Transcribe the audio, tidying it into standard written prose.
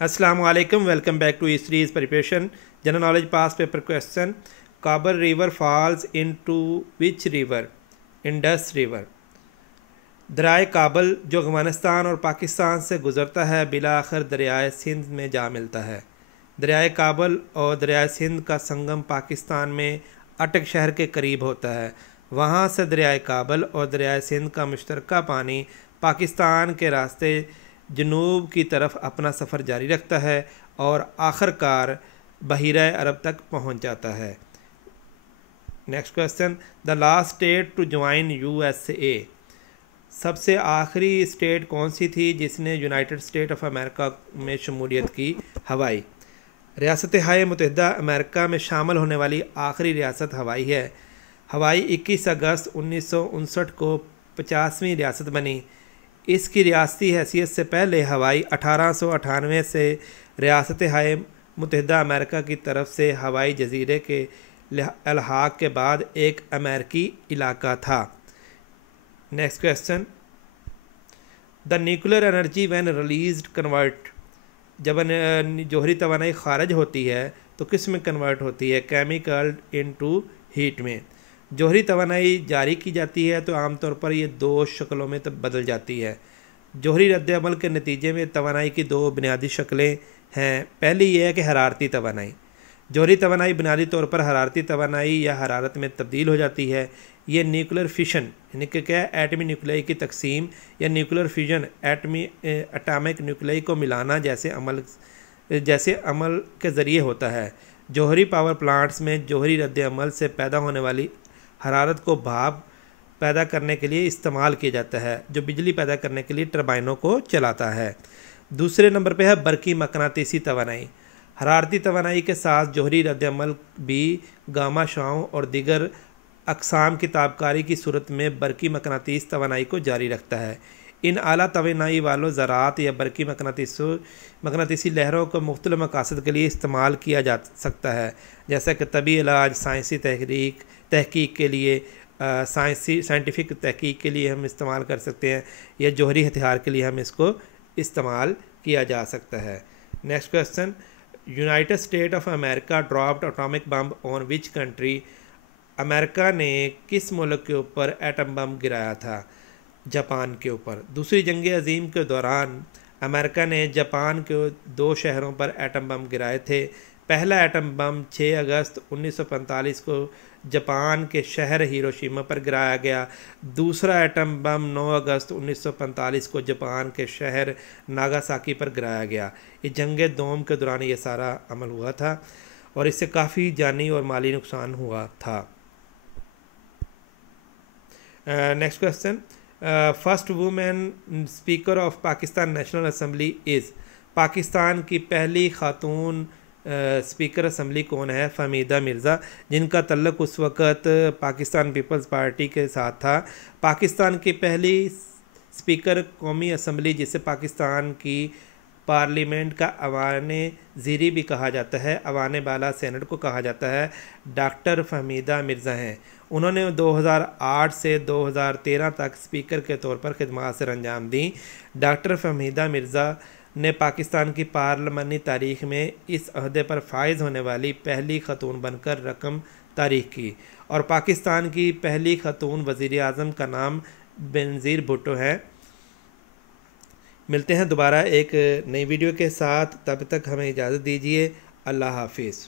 अस्सलाम वालेकुम, welcome back to series preparation general knowledge past paper question. Kabul river falls into which river? Indus river. दरियाए काबल जो अफ़गानिस्तान और पाकिस्तान से गुज़रता है बिला आखिर दरियाए सिंध में जा मिलता है। दरियाए काबल और दरियाए सिंध का संगम पाकिस्तान में अटक शहर के करीब होता है। वहाँ से दरियाए काबल और दरियाए सिंध का मुश्तरका पानी पाकिस्तान के रास्ते जनूब की तरफ अपना सफ़र जारी रखता है और आखिरकार बहीरा अरब तक पहुँच जाता है। Next question, the last state to join USA। सबसे आखिरी स्टेट कौन सी थी जिसने यूनाइटेड स्टेट ऑफ अमेरिका में शमूलियत की? हवाई। रियासत हाय मुत्तहिदा अमेरिका में शामिल होने वाली आखिरी रियासत हवाई है। हवाई 21 अगस्त 1959 को 50वीं रियासत बनी। इसकी रियासती हैसियत से पहले हवाई 1898 से रियासत हाय मुत्तहिदा अमेरिका की तरफ से हवाई जजीरे के अलहाक के बाद एक अमेरिकी इलाका था। Next question, the nuclear energy when released convert. जब जौहरी तवानाई खारिज होती है तो किस में कन्वर्ट होती है? केमिकल इनटू हीट में। जौहरी तवानाई जारी की जाती है तो आमतौर पर ये दो शक्लों में बदल जाती है। जौहरी रद्द-ए-अमल के नतीजे में तवानाई की दो बुनियादी शक्लें हैं। पहली ये है कि हरारती तवानाई। जौहरी तवानाई बुनियादी तौर पर हरारती तवानाई या हरारत में तब्दील हो जाती है। ये न्यूक्लियर फिशन यानी कि क्या है, एटमी न्यूक्लियाई की तकसीम या न्यूक्लियर फिजन एटॉमिक न्यूक्लियाई को मिलाना जैसे अमल के ज़रिए होता है। जौहरी पावर प्लांट्स में जौहरी रद्द-ए-अमल से पैदा होने वाली हरारत को भाप पैदा करने के लिए इस्तेमाल किया जाता है, जो बिजली पैदा करने के लिए टरबाइनों को चलाता है। दूसरे नंबर पे है बरकी मकनातीसी तवानाई। हरारती तवानाई के साथ जौहरी रद्द-ए-अमल भी गामा शाओं और दीगर अक़साम की ताबकारी की सूरत में बरकी मकनातीस तवानाई को जारी रखता है। इन आला तवानाई वालों ज़रात या बरकी मकनातीसी लहरों को मुख्तलिफ मकासद के लिए इस्तेमाल किया जा सकता है, जैसा कि तबी इलाज, साइंसी तहकीक के लिए, साइंटिफिक तहकीक के लिए हम इस्तेमाल कर सकते हैं, या जौहरी हथियार के लिए हम इसको इस्तेमाल किया जा सकता है। Next question, United state of America dropped atomic bomb on which country. America ने किस मुल्क के ऊपर एटम बम गिराया था? जापान के ऊपर। दूसरी जंग अजीम के दौरान अमेरिका ने जापान के दो शहरों पर एटम बम गिराए थे। पहला एटम बम 6 अगस्त 1945 को जापान के शहर हिरोशिमा पर गिराया गया। दूसरा एटम बम 9 अगस्त 1945 को जापान के शहर नागासाकी पर गिराया गया। ये जंग दोम के दौरान ये सारा अमल हुआ था और इससे काफ़ी जानी और माली नुकसान हुआ था। Next question, first women speaker of Pakistan national assembly is. Pakistan की पहली खातून स्पीकर असम्बली कौन है? फहमीदा मिर्ज़ा, जिनका तल्लुक़ उस वक़्त पाकिस्तान पीपल्स पार्टी के साथ था। पाकिस्तान की पहली स्पीकर कौमी असम्बली, जिसे पाकिस्तान की पार्लियामेंट का अवाने ज़ीरी भी कहा जाता है, अवाने बाला सेनेट को कहा जाता है, डॉक्टर फहमीदा मिर्ज़ा हैं। उन्होंने 2008 से 2013 तक स्पीकर के तौर पर खिदमत सर अंजाम दी। डॉक्टर फहमीदा मिर्ज़ा ने पाकिस्तान की पार्लिमानी तारीख़ में इस अहदे पर फाइज होने वाली पहली खतून बनकर रकम तारीख़ की, और पाकिस्तान की पहली खतून वज़ीर आज़म का नाम बेनज़ीर भुट्टो है। मिलते हैं दोबारा एक नई वीडियो के साथ, तब तक हमें इजाज़त दीजिए। अल्लाह हाफिज़।